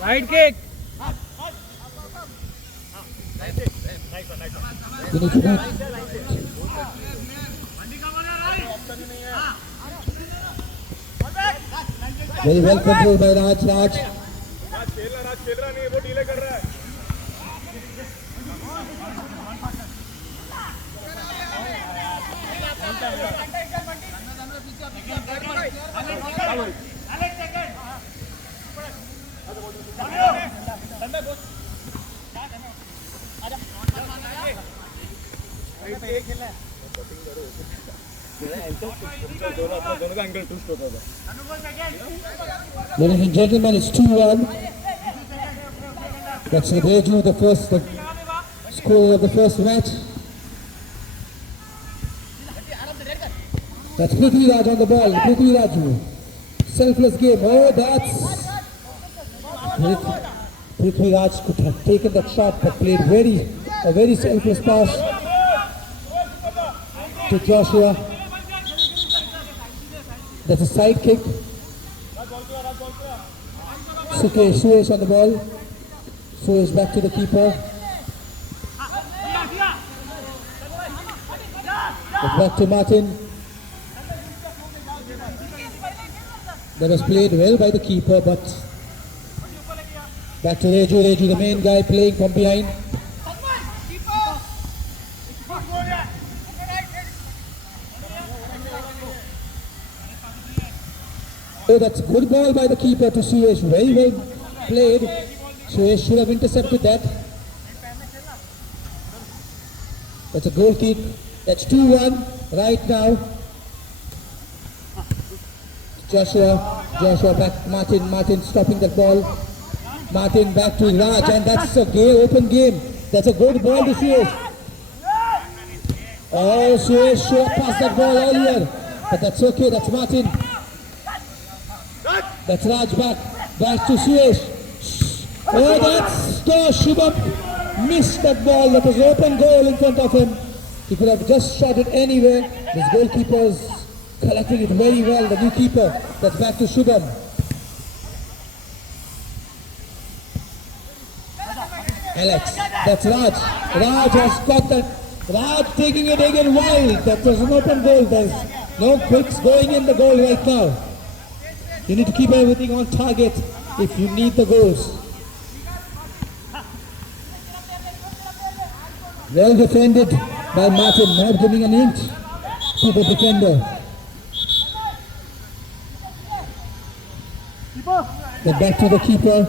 Right kick. Very well controlled by Raj. खेल रहा नहीं है, वो डीले कर रहा है. Ladies and gentlemen, it's 2-1. That's Reju, the score of the first match. That's Prithviraj on the ball. Prithviraj, selfless game. Oh, that's Prithviraj could have taken that shot, but played a very selfless pass to Joshua. That's a side kick. Suresh on the ball. Suresh back to the keeper. Back to Martin. That was played well by the keeper, but back to Reju, the main guy playing from behind. Oh, that's good ball by the keeper to Suresh. Very well played. Suresh should have intercepted that. That's a goal kick. That's 2-1 right now. Joshua back. Martin stopping that ball. Martin back to Raj, and that's a open game. That's a good ball to Suresh. Oh, Suresh should have passed that ball earlier, but that's okay. That's Martin. That's Raj back to Suresh. Oh, that's Shubham missed that ball. That was open goal in front of him. He could have just shot it anywhere. His goalkeeper is collecting it very well. The new keeper. That's back to Shubham. Alex. That's Raj. Raj has got that. Raj taking it again wild. That was an open goal. There's no quicks going in the goal right now. You need to keep everything on target if you need the goals. Well defended by Martin, not giving an inch to the defender. Then back to the keeper.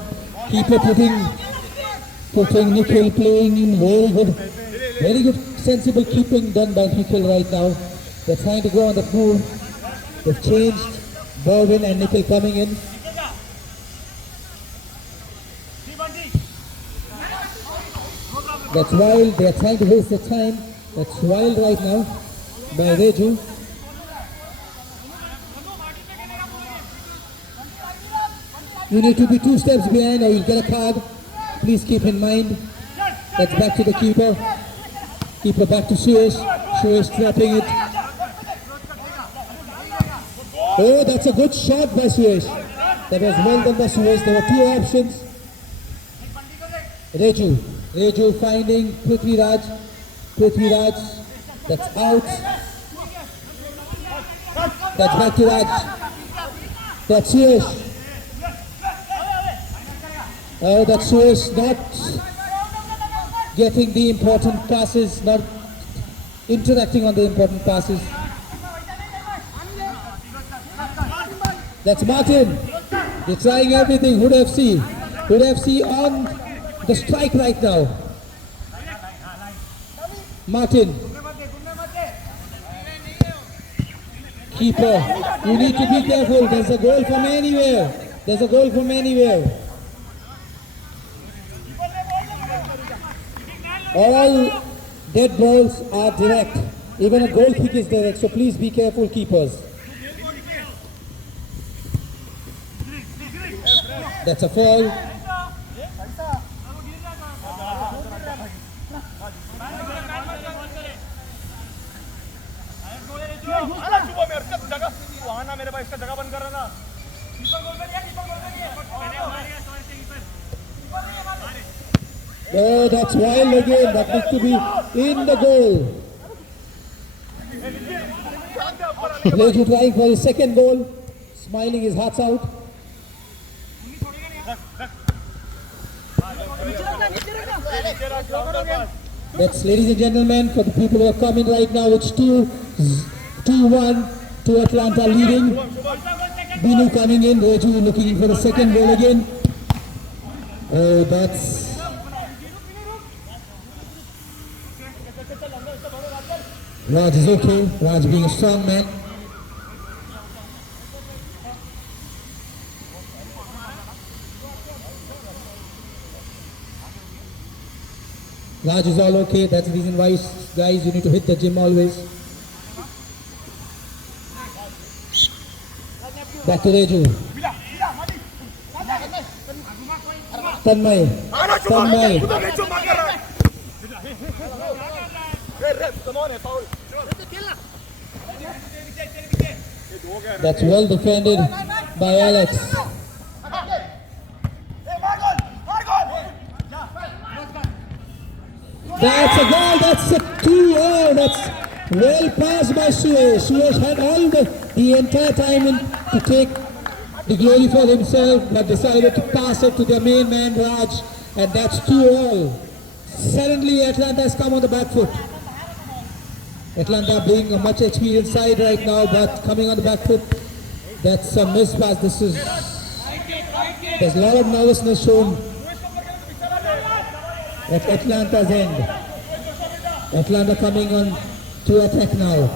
Keeper putting Nikhil playing in very good sensible keeping done by Nikhil right now. They're trying to go on the move. They've changed. Berwin and Nikhil coming in. That's wild. They are trying to waste the time. That's wild right now by Reju. You need to be 2 steps behind or you'll get a card. Please keep in mind. That's back to the keeper. Keeper back to Suresh. Suresh trapping it. Oh, that's a good shot by Suresh. That was well done by Suresh. There were 2 options. Reju finding Prithviraj. That's out. That's back to Raj. That's Suresh. Oh, that's Suresh not getting the important passes, not interacting on the important passes. That's Martin. They're trying everything. Hood FC on the strike right now. Martin. Keeper. You need to be careful. There's a goal from anywhere. All dead balls are direct. Even a goal kick is direct. So please be careful, keepers. That's a foul. मेरे भाई, इसका जगह बंद कर रहा ना। Oh, that's wild again. That needs to be in the goal. Reju trying for his second goal, smiling his hearts out. That's, ladies and gentlemen, for the people who are coming right now, it's 2-1 to Atlanta leading. Binu coming in, Reju looking for the second goal again. Oh, that's... Raj is okay, Raj being a strong man. Raj is all okay, that's the reason why, guys, you need to hit the gym always. Back to Reju. Tanmay. Tanmay. That's well defended by Alex. That's a goal, that's a 2-0, that's well passed by Suresh. Suresh had all the entire time in to take the glory for himself, but decided to pass it to their main man Raj, and that's 2-0. Suddenly Atlanta has come on the back foot. Atlanta being a much experienced side right now, but coming on the back foot, that's a mispass. There's a lot of nervousness shown at Atlanta's end. Atlanta coming on to attack now.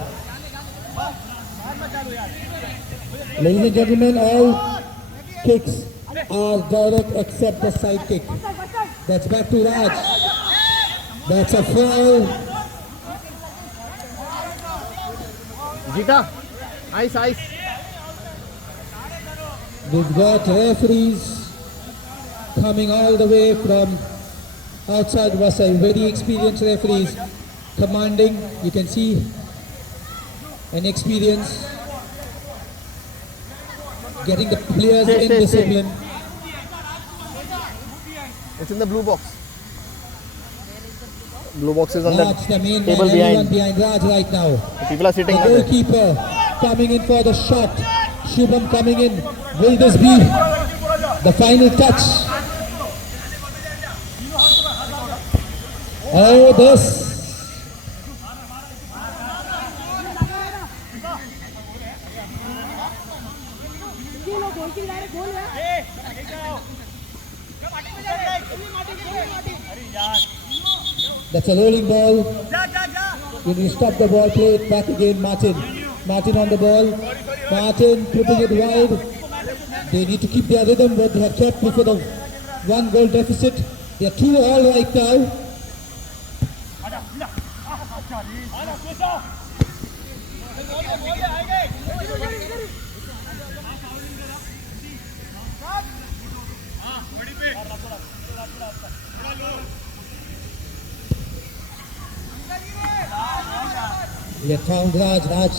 Ladies and gentlemen, all kicks are direct except the side kick. That's back to Raj. That's a foul. Jita, ice. We've got referees coming all the way from outside Vasai, very experienced referees commanding. You can see an experience getting the players in discipline. It's in the blue box. Blue box is on Raj, the main man, table everyone behind. behind Raj right now. The people are sitting The there. goalkeeper coming in for the shot. Shubham coming in. Will this be the final touch? Oh, this. That's a rolling ball. When you stop the ball, play it back again, Martin. Martin on the ball. Martin putting it wide. They need to keep their rhythm what they have kept before the 1-goal deficit. They are 2-2 right now. They have found Raj. Raj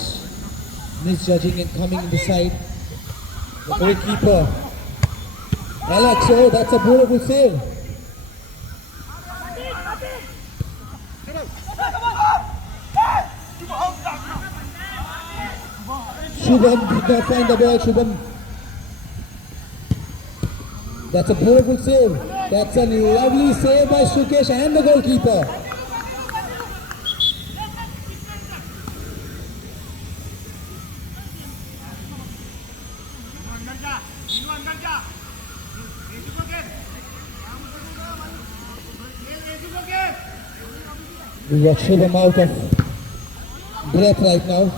misjudging and coming in the side. The goalkeeper. Alex, oh, that's a beautiful save. Shubham did not find the ball. Shubham. That's a beautiful save. That's a lovely save by Sukesh and the goalkeeper. We got Shubham out of breath right now.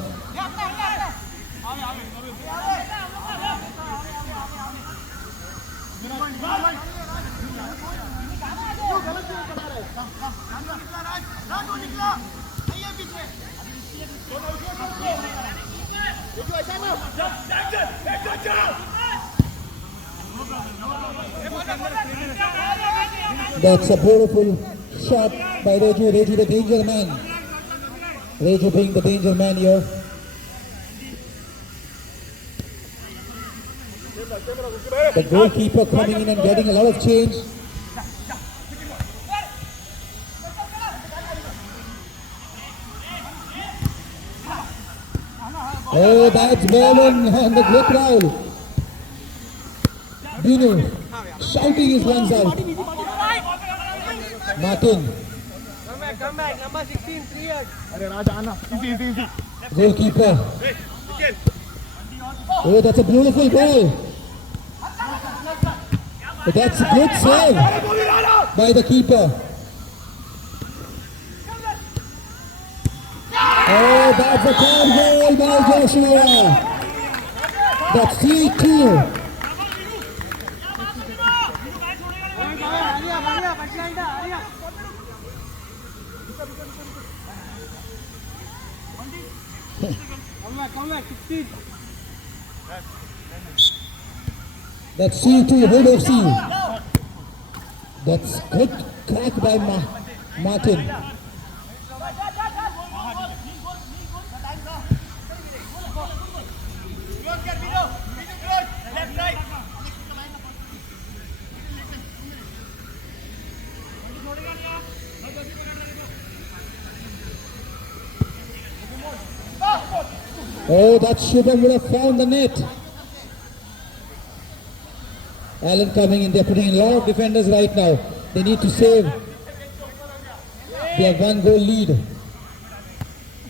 That's a beautiful shot by Reju. Reju the danger man. Reju being the danger man here. The goalkeeper coming in and getting a lot of change. Oh, that's bowling on the grip roll. Dino shouting his runs out. Martin, Come back. Number 16, 3 years. अरे राज आना easy easy easy goalkeeper. Oh, that's a beautiful ball. But that's a good save by the keeper. Oh, that's a clear goal by Joshua. That's 3-2. Come back, 16. That's C2, Hood FC. That's good crack by Martin. Oh, that Shubham would have found the net. Allen coming in, they're putting in a lot of defenders right now. They need to save. They have 1 goal lead.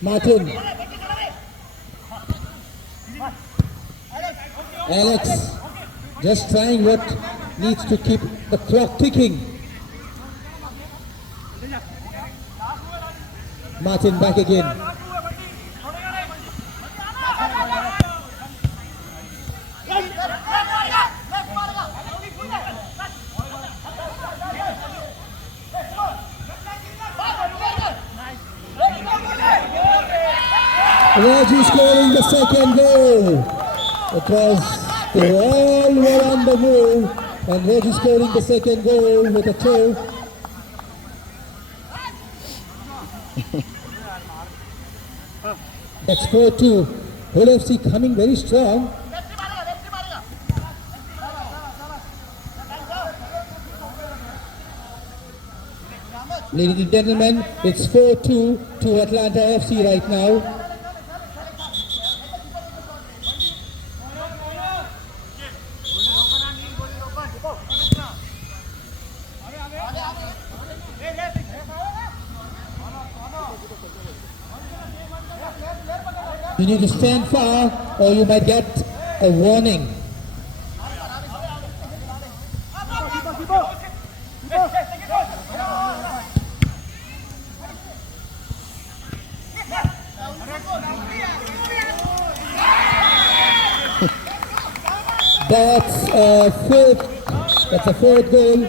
Martin. Alex just trying what needs to keep the clock ticking. Martin back again. Reggie scoring the second goal. Because they all were on the move, and Reggie scoring the second goal with a toe. That's 4-2. Hull FC coming very strong. Ladies and gentlemen, it's 4-2 to Atlanta FC right now. You need to stand far or you might get a warning. That's a fourth goal.